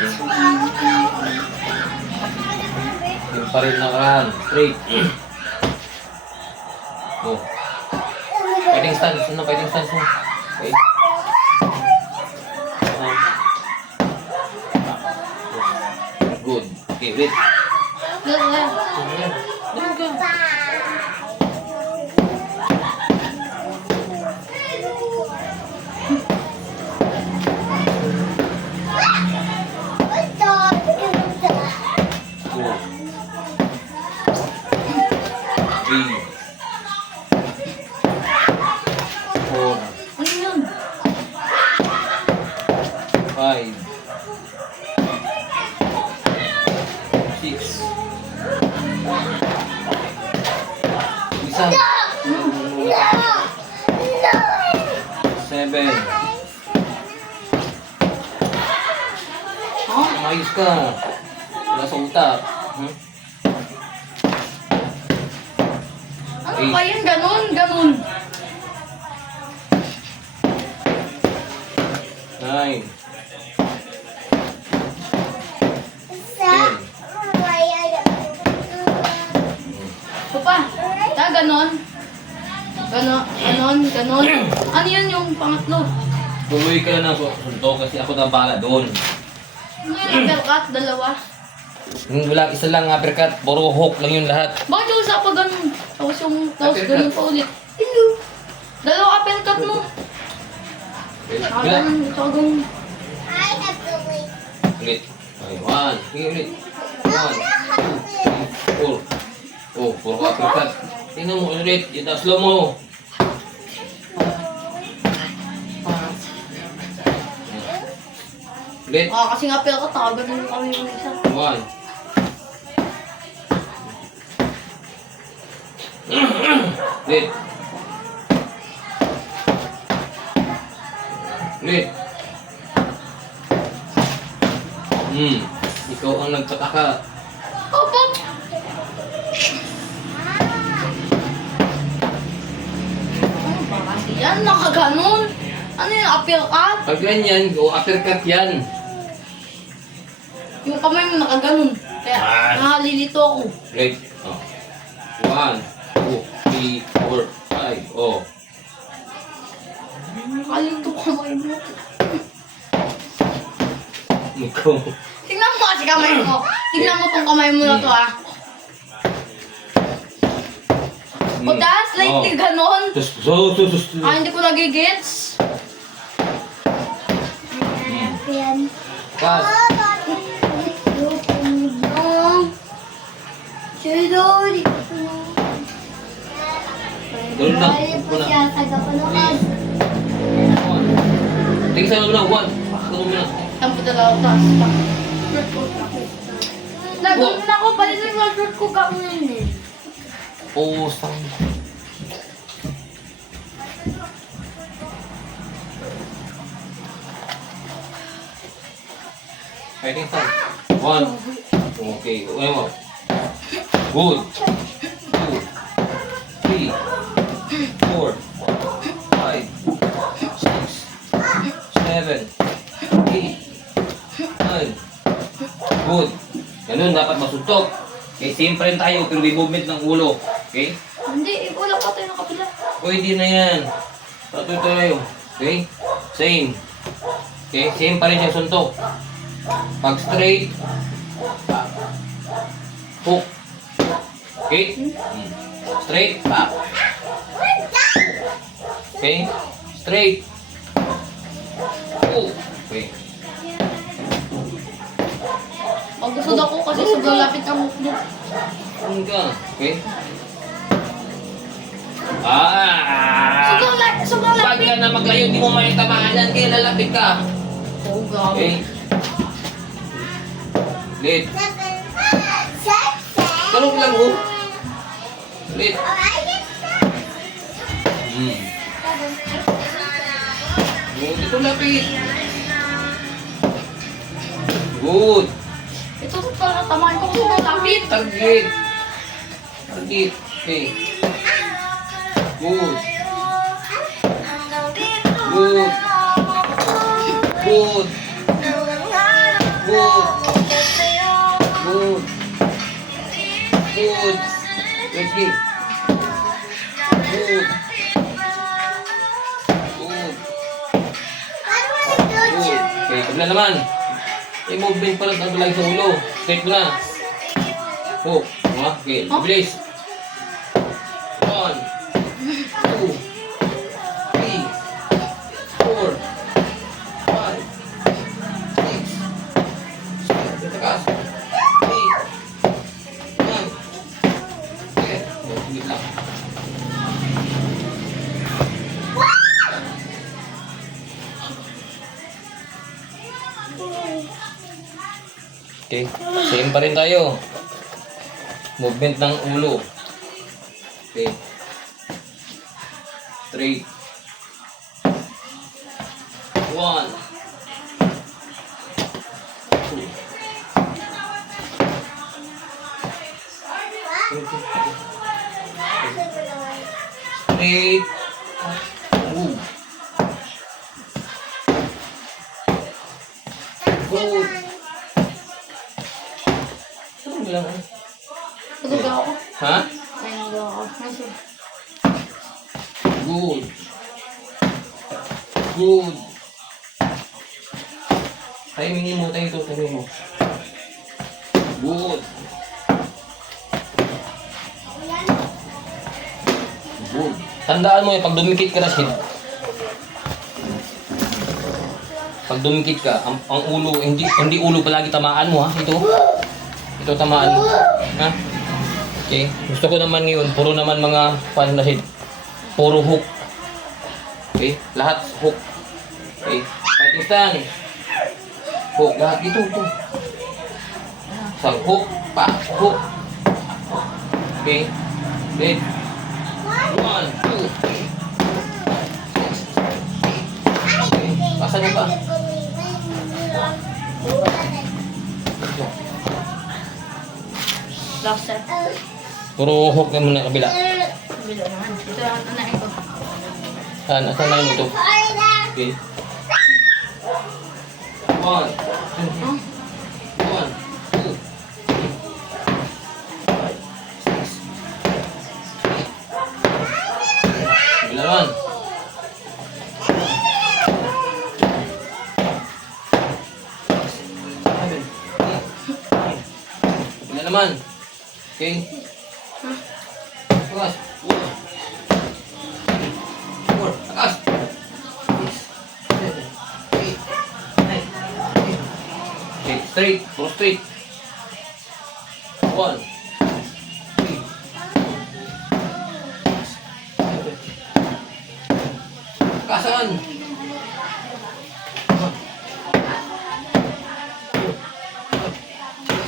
Yung pa rin nakaraan. Straight. Go. Fighting stance. Ano fighting stance mo? Okay. Good. Okay, wait. Five, six, isa, seven. Ayos ka. Wala sa utak. Ano ba yan? Ganon, ganon. 9, 10. Papa, ganon. Ganon, ganon, ganon. Ano yun yung pangatlo? Tuloy ka na ng suntok kasi ako na bala doon. Ano yung uppercut? Dalawa. Wala, isa lang uppercut. Puro hook lang yung lahat. Bakit yung isa pa ganon? Tapos Uppercut. ganon pa ulit. Hello. Dalawa uppercut mo. Wala. Ganon, ito ganon. Ulit. Okay, 1. Sige ulit. 1, 2, 3, 4. Oh, puro uppercut. Tingnan mo ulit. Yung slow mo. Ulit. Kasi nga uppercut, ganon kami yung isa. 1. Ulit. Ulit. Ikaw ang nagpataka. Opo. Ano ba kasi yan? Nakaganon. Ano yung uppercut? Pag ganyan, uppercut yan. Yung kamay mo nakaganon. Kaya nakalilito ako. Ulit. Oh. 1, 2, 3, 4, 5. Oh. Nakalilito kamay mo. Ikaw. Tingnan mo kasi kamay mo. Tingnan mo tong kamay mo na to ah. O das, slightly ganon. Hindi ko nagigits. Pass. Ganun lang. Tingin sa mga 1. Pakakaroon mo na. Tampo dalawa taas pa. Nagawin na ako, balitin mo short ko gawin eh. Oo, saan? Fighting time. 1. Okay. Uy mo. Good. 2, 3, 4, 5, 6, 7, 8, 9. Good. Ganun, dapat masuntok. Okay, same pa rin tayo, pero may movement ng ulo. Okay? Hindi, wala pa tayo ng kapila. Pwede na yan. Patuloy tayo. Okay? Same. Okay? Same pa rin yung suntok. Pag straight, hook. Okay? Straight, back. Okay? Straight. Hook. Okay. Magusod ako kasi sobrang lapit ang hook mo. Ano ka? Okay? Sobrang Pag lapit. ka na maglayo, di mo maitamaan yan, kaya lalapit ka. Oh, grabe. Okay? Ulit. Tanong lang mo. Ulit. Ito lapit. Good. Ito parang tamaan ko sobrang lapit. Target. Target. Okay. Good. Good. Good. Good. Good. Let's go. Good. Good. Good. Okay, kabila naman. May movement pa lang tagalay sa ulo. Straight mo na. Hook. Okay, bilis. 1, 2, 3, 4, 5, 6, 7, takas. 8, 9, 10. Sige lang. Okay, same pa rin tayo. Movement ng ulo. Okay. Straight. 1, 2. Straight. Move. Good. Ano bilang? Tulog ako. Ha? Ay, nagawa ako. Good. Good. Timingin mo tayo ito. Timingin mo. Good. Good. Tandaan mo pag dumikit ka, Rashid. Pag dumikit ka, ang ulo, hindi ulo palagi tamaan mo, ha? Ito tamaan mo. Ha? Okay. Gusto ko naman ngayon, puro naman mga fan, Rashid. Puro hook. Okay? Lahat hook. Okay? Fighting stance. Hook. Lahat dito. Isang hook. Pa. Hook. Okay? Okay? 1, 2. Okay. Pasan mo pa. Lobster. Puro hook na muna kabila. Bilo naman. Ito lang ito na ito. Asan na yun ito? Okay. 1, 2, 1, 2, 6. Bila naman. Bila naman. Okay. Takas. 4, takas. 6, 7, 8, 9, 10. Okay, straight. Go straight. 1, 2, 3, 7. Takasan. 1, 2, 3, 4, 5, 6,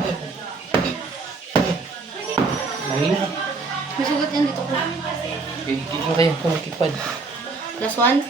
7, 8, 9. May sugat yan dito ko. Okay, kick mo kayo. Come, kick pad. +1.